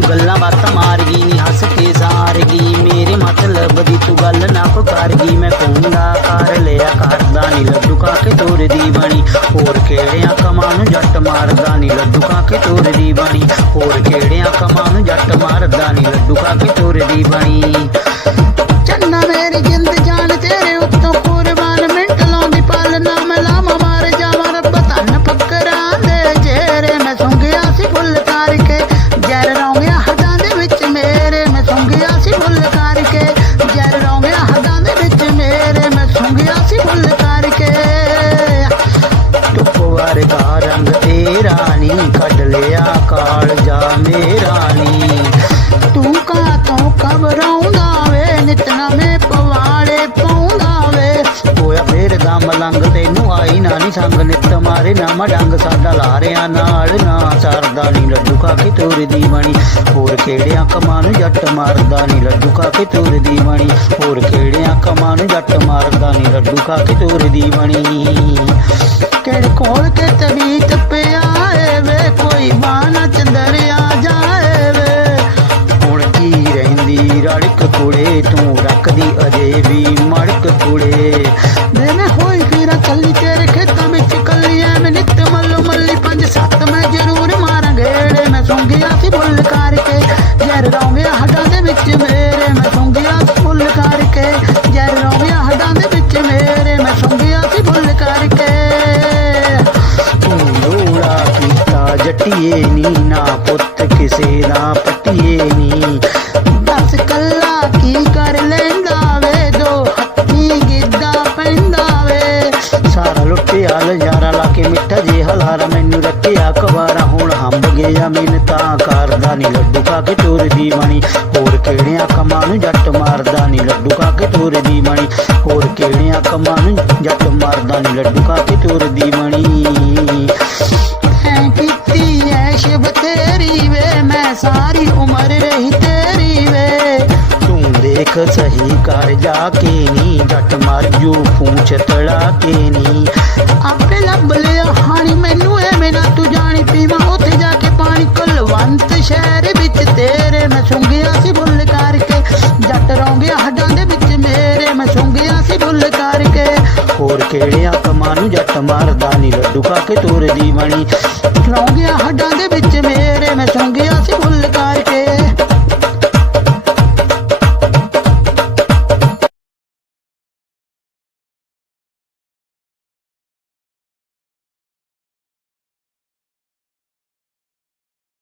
ਗੱਲਾਂ ਬਾਤਾਂ ਮਾਰ ਗਈ ਨੀ, ਹੱਸ ਕੇ ਸਾਰ ਗਈ ਮੇਰੇ ਮਤਲਬ ਦੀ ਤੂੰ ਗੱਲ ਨਾ ਪੁਕਾਰ ਗਈ ਮੈਂ ਕਹੂੰਗਾ, ਕਰ ਲਿਆ ਕਰਦਾ ਨੀ, ਲੱਡੂ ਕਾ ਕੇ ਤੋਰ ਦੀ ਬਣੀ। ਹੋਰ ਕਿਹੜਿਆਂ ਕਮਾਂ ਨੂੰ ਜੱਟ ਮਾਰਦਾ ਨੀ, ਲੱਡੂ ਕਾ ਕੇ ਤੋਰ ਦੀ ਬਣੀ। ਹੋਰ ਕਿਹੜਿਆਂ ਕਮਾਂ ਨੂੰ ਜੱਟ ਮਾਰਦਾ ਨੀ, ਲੱਡੂ ਕਾ ਕੇ ਤੋਰ ਦੀ ਬਣੀ। ਤੈਨੂੰ ਸੰਗ ਨਿੱਤ ਮਾਰੇ ਨਾ ਡੰਗ ਸਾਡਾ ਲਾਰਿਆਂ ਨਾਲ। ਨਾ ਸਰਦਾ ਨੀ ਲੱਡੂ ਕਾ ਕੇ ਤੋਰਦੀ ਬਣੀ। ਹੋਰ ਕਿਹੜਿਆਂ ਕਮਾਂ ਨੂੰ ਜੱਟ ਮਾਰਦਾ ਨੀ ਲੱਡੂ ਕਾ ਕੇ ਤੋਰ ਦੀ ਬਣੀ। ਹੋਰ ਕਿਹੜਿਆਂ ਕਮਾਂ ਨੂੰ ਜੱਟ ਮਾਰਦਾ ਨੀ ਲੱਡੂ ਕਾ ਕੇ ਤੋਰ ਬਣੀ। ਕਿਹੜੇ ਕੋਲ ਕੇ ਤਬੀਤ ਪਿਆ ਵੇ, ਕੋਈ ਬਾਣਾ ਚੰਦਰ ਜਾਏ ਵੇ। ਹੁਣ ਕੀ ਰਹਿੰਦੀ ਰੜਕ ਕੁੜੇ, ਤੂੰ ਰੱਖਦੀ ਅਜੇ ਵੀ ਮੜਕ ਕੁੜੇ। ਵੇ ਮੈਂ ਹੋਈ ਫਿਰਾਂ ਕੱਲੀ ਸੀ ਬੁੱਲ ਕਰਕੇ ਜਰ ਰੌਂਗਿਆ ਹੱਡਾਂ ਦੇ ਵਿੱਚ ਮੇਰੇ, ਮੈਂ ਸੁੰਘਿਆ ਸੀ ਬੁੱਲ ਕਰਕੇ ਜਰ ਰੌਂਗਿਆ ਹੱਡਾਂ ਦੇ ਵਿੱਚ ਮੇਰੇ, ਮੈਂ ਸੁੰਘਿਆ ਸੀ ਭੁੱਲ ਕਰਕੇ। ਤੂੰ ਲੋੜਾ ਕੀਤਾ, ਜੱਟੀਏ ਨੀ ਨਾ ਪੁੱਤ, ਕਿਸੇ ਦਾ ਪੱਟੀਏ ਨੀ। ਦੱਸ ਕੱਲ ਗਿਆ ਮਿੰਤਾ ਕਰਦਾ ਨੀ ਲੱਡੂ ਕਾ ਕੇ ਤੋਰ ਦੀ ਬਣੀ। ਹੋਰ ਕਿਹੜਿਆਂ ਕਮਾਂ ਨੂੰ ਜੱਟ ਮਾਰਦਾ ਨੀ ਲੱਡੂ ਕਾ ਕੇ ਤੋਰ ਦੀ ਬਣੀ। ਹੋਰ ਕਿਹੜਿਆਂ ਕਮਾਂ ਨੂੰ ਜੱਟ ਮਾਰਦਾ ਨੀ ਲੱਡੂ ਕਾ ਕੇ ਤੋਰ ਦੀ ਬਣੀ। ਐ ਕੀਤੀ ਵੇ ਮੈਂ ਸਾਰੀ ਉਮਰ ਰਹੀ ਤੇਰੀ ਵੇ। ਤੂੰ ਦੇਖ ਸਹੀ ਕਰ ਜਾ ਕੇ ਨੀ ਜੱਟ ਮਰ ਜੂ ਪੂੰਛ ਤੜਾ ਕੇ ਨੀ। ਆਪੇ ਲੱਭ ਲਿਆ ਮੈਂ ਸੁੰਘਿਆ ਸੀ ਬੁੱਲ ਕਰਕੇ। ਜੱਟ ਰੌਂਗਿਆ ਹੱਡਾਂ ਦੇ ਵਿੱਚ ਮੇਰੇ, ਮੈਂ ਸੁੰਘਿਆ ਸੀ ਬੁੱਲ ਕਰਕੇ। ਹੋਰ ਕਿਹੜਿਆਂ ਕਮਾਂ ਨੂੰ ਜੱਟ ਮਾਰਦਾ ਨੀ, ਲੱਡੂ ਕਾ ਕੇ ਤੋਰ ਬਣੀ। ਰੌਂਗਿਆ ਹੱਡਾਂ ਦੇ ਵਿੱਚ ਮੇਰੇ